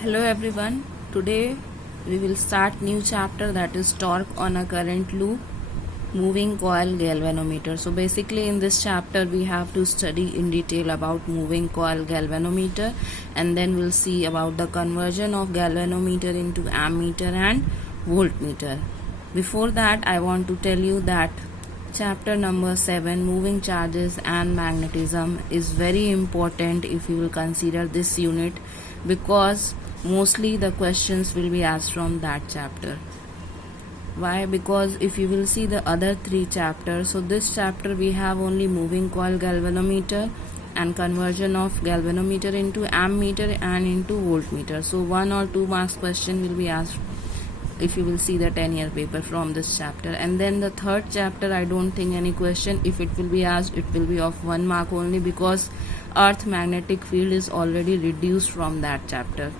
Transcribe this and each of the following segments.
Hello everyone. Today we will start new chapter, that is torque on a current loop, moving coil galvanometer. So basically in this chapter we have to study in detail about moving coil galvanometer, and then we'll see about the conversion of galvanometer into ammeter and voltmeter. Before that, I want to tell you that chapter number 7, moving charges and magnetism, is very important if you will consider this unit, because mostly the questions will be asked from that chapter. Why? Because if you will see the other three chapters, so this chapter we have only moving coil galvanometer and conversion of galvanometer into ammeter and into voltmeter. So 1 or 2 marks question will be asked if you will see the 10-year paper from this chapter. And then the third chapter, I don't think any question, if it will be asked, it will be of 1 mark only, because earth magnetic field is already reduced from that chapter,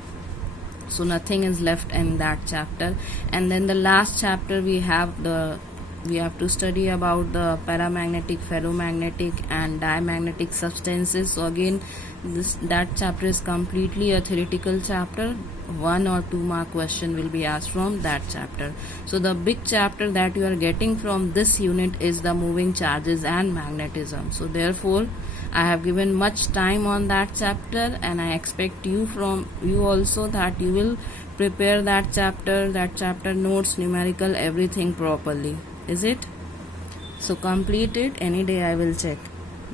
so nothing is left in that chapter. And then the last chapter we have to study about the paramagnetic, ferromagnetic and diamagnetic substances. So again, that chapter is completely a theoretical chapter. 1 or 2 mark question will be asked from that chapter. So the big chapter that you are getting from this unit is the moving charges and magnetism. So therefore I have given much time on that chapter, and I expect you also that you will prepare that chapter notes, numerical, everything properly. Is it? So complete it. Any day I will check.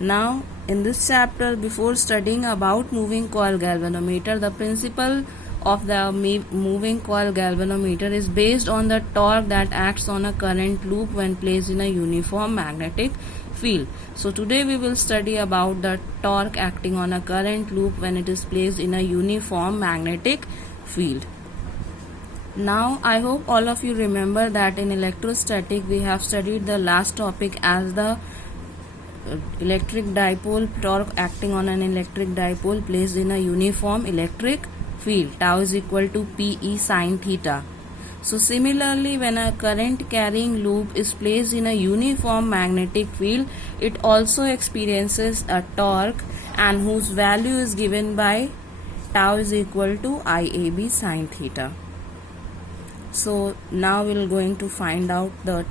Now in this chapter, before studying about moving coil galvanometer, the principle of the moving coil galvanometer is based on the torque that acts on a current loop when placed in a uniform magnetic field. So today we will study about the torque acting on a current loop when it is placed in a uniform magnetic field. Now I hope all of you remember that in electrostatic we have studied the last topic as the electric dipole, torque acting on an electric dipole placed in a uniform electric field. Tau is equal to Pe sin theta. So similarly, when a current carrying loop is placed in a uniform magnetic field, it also experiences a torque, and whose value is given by tau is equal to Iab sin theta. So now we're going to find out the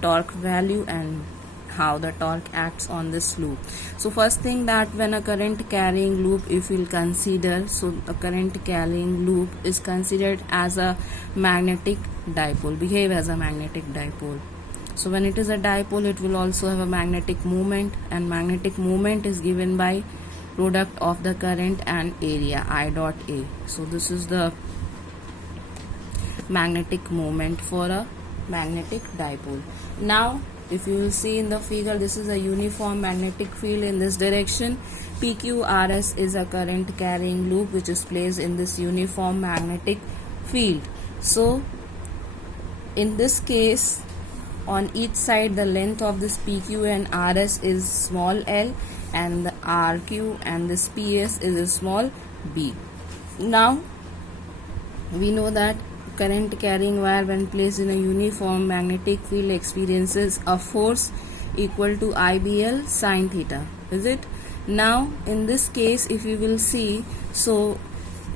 torque value and how the torque acts on this loop. So first thing, that when a current carrying loop, if we'll consider, so a current carrying loop is considered as a magnetic dipole, behave as a magnetic dipole. So when it is a dipole, it will also have a magnetic moment, and magnetic moment is given by product of the current and area, I dot A. So this is the magnetic moment for a magnetic dipole. Now if you will see in the figure, this is a uniform magnetic field in this direction. PQRS is a current carrying loop which is placed in this uniform magnetic field. So in this case, on each side the length of this PQ and RS is small l, and the RQ and this PS is a small b. Now we know that current carrying wire when placed in a uniform magnetic field experiences a force equal to IBL sin theta. Is it? Now in this case, if you will see, so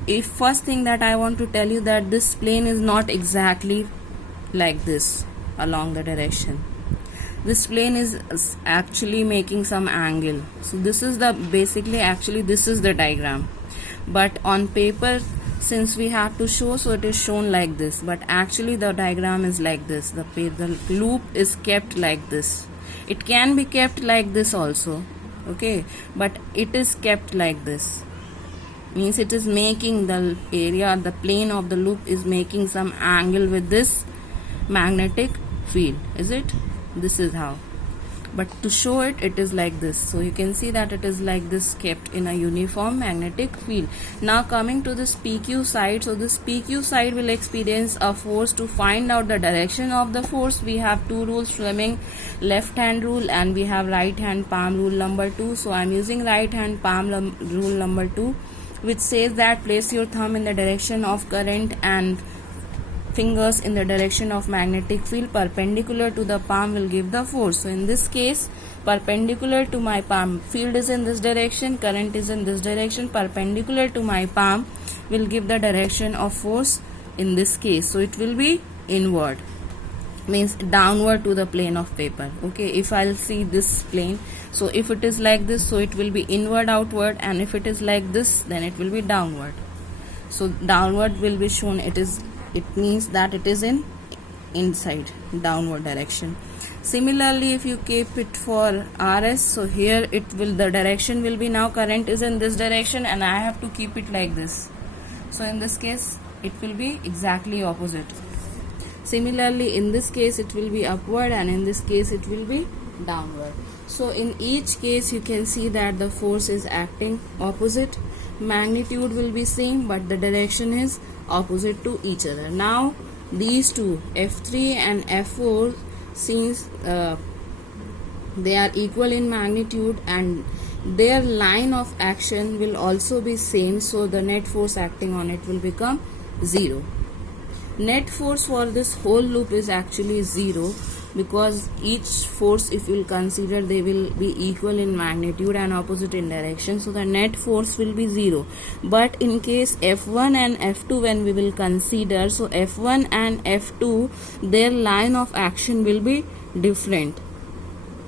if first thing that I want to tell you, that this plane is not exactly like this along the direction. This plane is actually making some angle. So this is the this is the diagram, but on paper, since we have to show, so it is shown like this, but actually the diagram is like this. The loop is kept like this. It can be kept like this also, okay, but it is kept like this. Means it is making the area, the plane of the loop is making some angle with this magnetic field. Is it? This is how. But to show it, it is like this. So you can see that it is like this, kept in a uniform magnetic field. Now coming to this PQ side, so this PQ side will experience a force. To find out the direction of the force, we have two rules swimming, left hand rule, and we have right hand palm rule number 2. So I am using right hand palm rule number 2, which says that place your thumb in the direction of current and fingers in the direction of magnetic field perpendicular to the palm will give the force. So in this case, perpendicular to my palm, field is in this direction, current is in this direction, perpendicular to my palm will give the direction of force in this case. So it will be inward, means downward to the plane of paper. Okay, if I'll see this plane, so if it is like this, so it will be inward outward, and if it is like this, then it will be downward. So downward will be shown, it means that it is in inside, downward direction. Similarly, if you keep it for RS, so here the direction will be, now current is in this direction and I have to keep it like this. So in this case it will be exactly opposite. Similarly, in this case it will be upward, and in this case it will be downward. So in each case you can see that the force is acting opposite. Magnitude will be same, but the direction is opposite to each other. Now these two, F3 and F4, since they are equal in magnitude and their line of action will also be same, so the net force acting on it will become 0. Net force for this whole loop is actually 0, because each force, if you will consider, they will be equal in magnitude and opposite in direction, so the net force will be 0. But in case F1 and F2, when we will consider, so F1 and F2, their line of action will be different.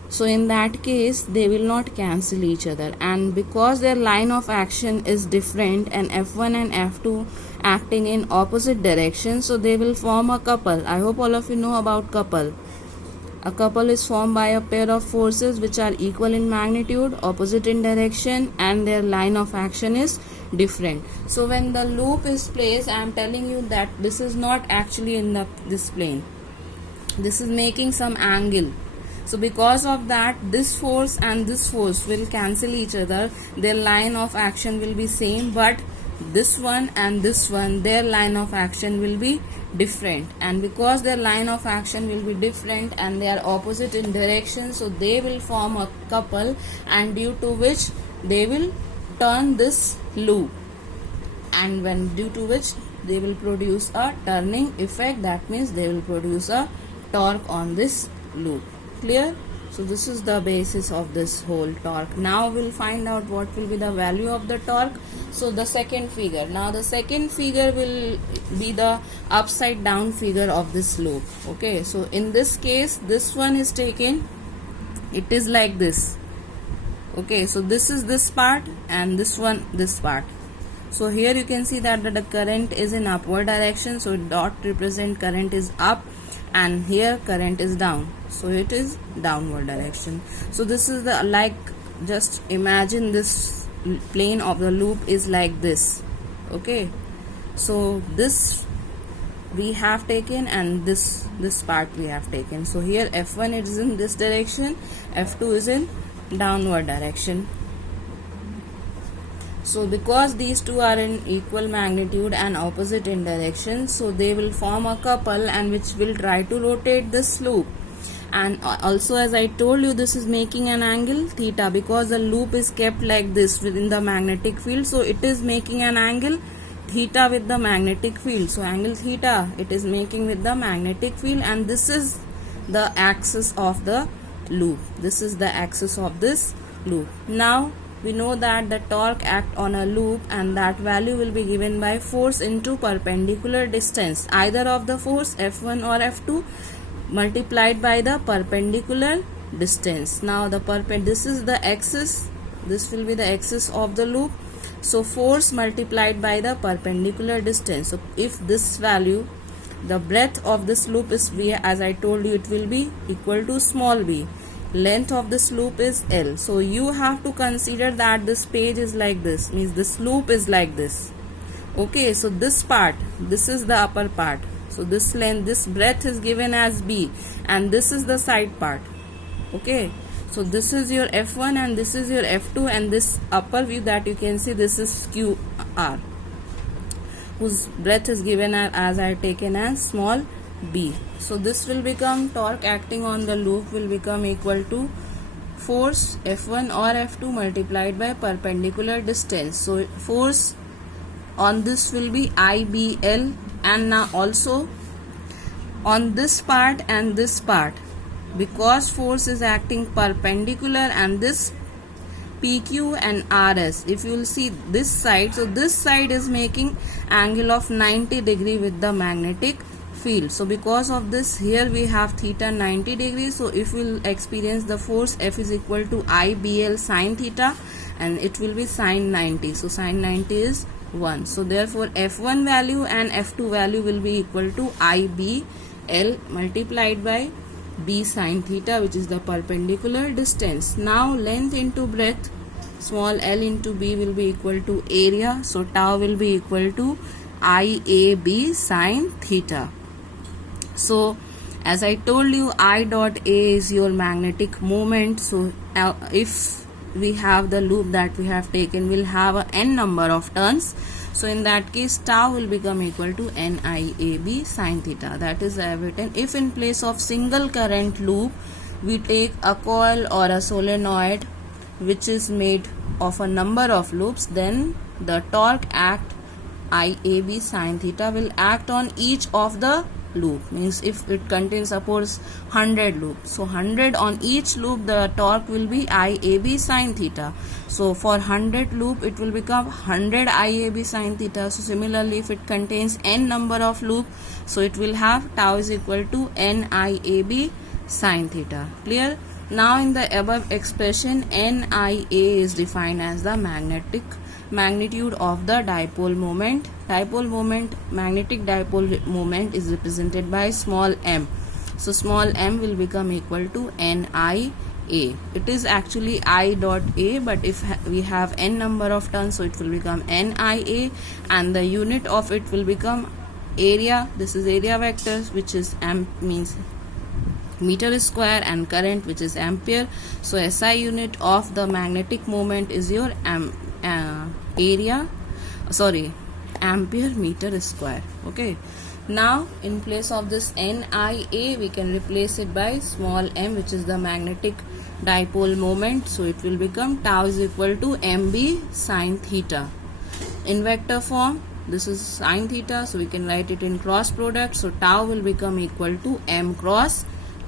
So in that case they will not cancel each other, and because their line of action is different and F1 and F2 acting in opposite direction, so they will form a couple. I hope all of you know about couple. A couple is formed by a pair of forces which are equal in magnitude, opposite in direction, and their line of action is different. So when the loop is placed, I am telling you that this is not actually in this plane. This is making some angle. So because of that, this force and this force will cancel each other. Their line of action will be same, but this one and this one, their line of action will be different. And because their line of action will be different and they are opposite in direction, so they will form a couple, and due to which they will turn this loop, and due to which they will produce a turning effect. That means they will produce a torque on this loop. Clear? So this is the basis of this whole torque. Now we'll find out what will be the value of the torque. So the second figure. Now the second figure will be the upside down figure of this loop. Okay, so in this case, this one is taken, it is like this. Okay, so this is this part and this one this part. So here you can see that the current is in upward direction, so dot represent current is up, and here current is down, so it is downward direction. So this is the, like, just imagine this plane of the loop is like this. Okay, so this we have taken, and this part we have taken. So here F1 is in this direction, F2 is in downward direction. So because these two are in equal magnitude and opposite in direction, so they will form a couple, and which will try to rotate this loop. And also, as I told you, this is making an angle theta, because the loop is kept like this within the magnetic field, so it is making an angle theta with the magnetic field. So angle theta it is making with the magnetic field, and this is the axis of the loop. This is the axis of this loop. Now we know that the torque act on a loop, and that value will be given by force into perpendicular distance, either of the force F1 or F2 multiplied by the perpendicular distance. Now this is the axis, this will be the axis of the loop. So force multiplied by the perpendicular distance. So if this value, the breadth of this loop is V, as I told you, it will be equal to small b. Length of this loop is L. So you have to consider that this page is like this, means this loop is like this. Okay, so this part, this is the upper part. So this length, this breadth is given as B, and this is the side part. Okay, so this is your F1 and this is your F2, and this upper view that you can see, this is QR, whose breadth is given as I taken as small b. So this will become, torque acting on the loop will become equal to force F1 or F2 multiplied by perpendicular distance. So force on this will be IBL, and now also on this part and this part, because force is acting perpendicular, and this PQ and RS, if you will see this side, so this side is making angle of 90 degree with the magnetic field. So because of this, here we have theta 90 degrees. So if we will experience the force, F is equal to IBL sine theta, and it will be sine 90. So sine 90 is 1. So therefore F1 value and F2 value will be equal to IBL multiplied by B sine theta, which is the perpendicular distance. Now length into breadth, small l into b will be equal to area. So tau will be equal to IAB sine theta. So as I told you, I dot A is your magnetic moment. So if we have the loop that we have taken, we'll have a n number of turns. So in that case, tau will become equal to NIAB sine theta. That is I have written. If in place of single current loop, we take a coil or a solenoid which is made of a number of loops, then the torque act IAB sine theta will act on each of the loop. Means if it contains suppose 100 loops, so 100 on each loop, the torque will be IAB sine theta. So for 100 loop, it will become 100 IAB sine theta. So similarly, if it contains n number of loop, so it will have tau is equal to NIAB sine theta. Clear? Now in the above expression, NIA is defined as the magnitude of the dipole moment. Magnetic dipole moment is represented by small m. So small m will become equal to NIA. It is actually I dot A, but if we have n number of turns, so it will become NIA, and the unit of it will become area. This is area vector, which is means meter square, and current, which is ampere. So SI unit of the magnetic moment is your ampere meter square. Okay, now in place of this NIA, we can replace it by small m, which is the magnetic dipole moment. So it will become tau is equal to MB sine theta. In vector form, this is sine theta, so we can write it in cross product. So tau will become equal to M cross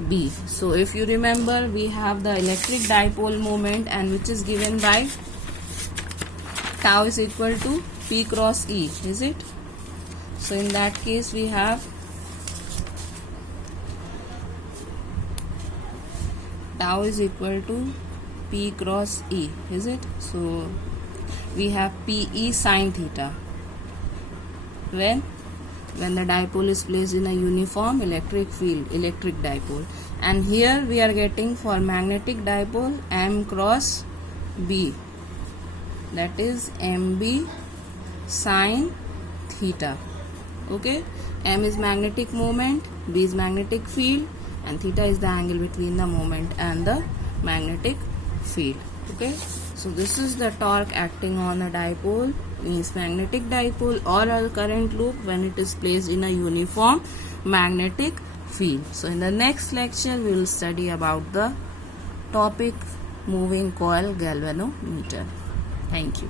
B. So if you remember, we have the electric dipole moment, and which is given by tau is equal to P cross E, is it? So in that case, we have tau is equal to P cross E, is it? So we have PE sine theta when the dipole is placed in a uniform electric field, electric dipole. And here we are getting for magnetic dipole M cross B, that is MB sine theta. Okay, M is magnetic moment, B is magnetic field, and theta is the angle between the moment and the magnetic field. Okay, so this is the torque acting on a dipole, means magnetic dipole or a current loop when it is placed in a uniform magnetic field. So in the next lecture, we will study about the topic moving coil galvanometer. Thank you.